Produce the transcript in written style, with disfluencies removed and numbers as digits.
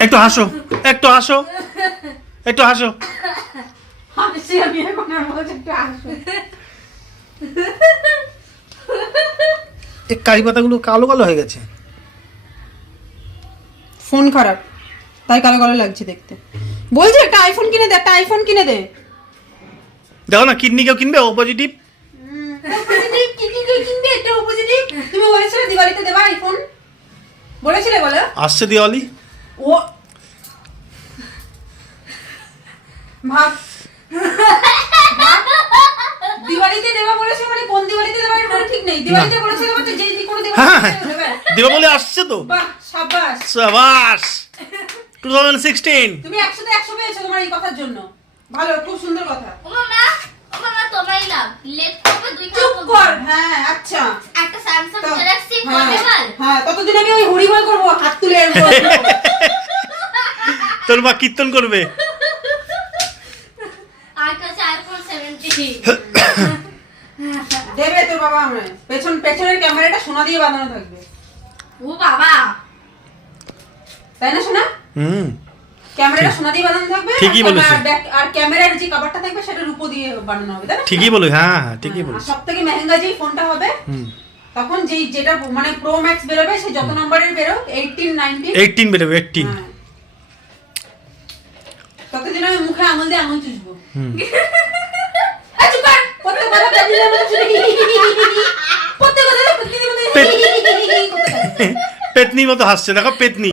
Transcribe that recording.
একটু হাসো, একটু হাসো, একটু হাসো। হাসি আমি এখন আর বলছি একটু হাসো। এই কারি পাতাগুলো কালো কালো হয়ে গেছে। ফোন খারাপ, তাই কালো কালো লাগছে দেখতে। বলছি একটা আইফোন কিনে দে, একটা আইফোন কিনে দে। দেখো না, কিডনি কেউ কিনবে? ও পজিটিভ। পজিটিভ কিডনি কে কিনবে? এটা পজিটিভ। তুমি বলেছিলে দিওয়ালিতে দেবা আইফোন, বলেছিলে বলো। আসছে দিওয়ালি। ও ভাব, দিওয়ালিতে দেবা বলেছে মানে কোন দিওয়ালিতে দেবা এটা ঠিক নেই। দিওয়ালিতে বলেছিলে মানে যেই কোনো হ্যাঁ দিওয়ালিতে দেবে। দিওয়ালি আসছে তো। বাহ শাবাশ, সাবাস। 2016। তুমি 100 তে 100 পেয়েছো তোমার এই কথার জন্য। ভালো, খুব সুন্দর কথা। ও মামা তোমারই লাভ। লেট করবে দুইটা। চুপ কর। হ্যাঁ আচ্ছা, একটা স্যামসাং তো- গ্যালাক্সি হ্যাঁ, পোর্টেবল। হ্যাঁ ততদিন আমি ওই হরিবল করবো, হাত তুলে এরকম করবো। তোর মা কীর্তন করবে। আর কাছে আইফোন 17। দেবে তোর বাবা আমরা। পেছনের ক্যামেরাটা সোনা দিয়ে বাঁধানো থাকবে, ও বাবা, তাই না সোনা? হুম। ক্যামেরাটা সোনা দিয়ে বাঁধানো থাকবে। ঠিকই বলেছে। আর ক্যামেরার যে কভারটা থাকবে সেটা রূপো দিয়ে বানানো হবে, তাই না? ঠিকই বলো, হ্যাঁ হ্যাঁ ঠিকই আর বলেছে। সবথেকে মেহেঙ্গা যেই ফোনটা হবে হুম। তখন যেটা মানে প্রো ম্যাক্স বেরোবে, সে যত নম্বরের বেরোক 18 19 18 বেরোবে, 18। হ্যাঁ। ততদিন আমি মুখে আঙুল দিয়ে আঙুল চুষবো। হুম। এই চুপ কর, প্রত্যেক কথা পেতনির মতো শুনে প্রত্যেক কথা পেতনির মতো করতে থাকে। পেতনির মতো হাসছে, দেখো পেতনি।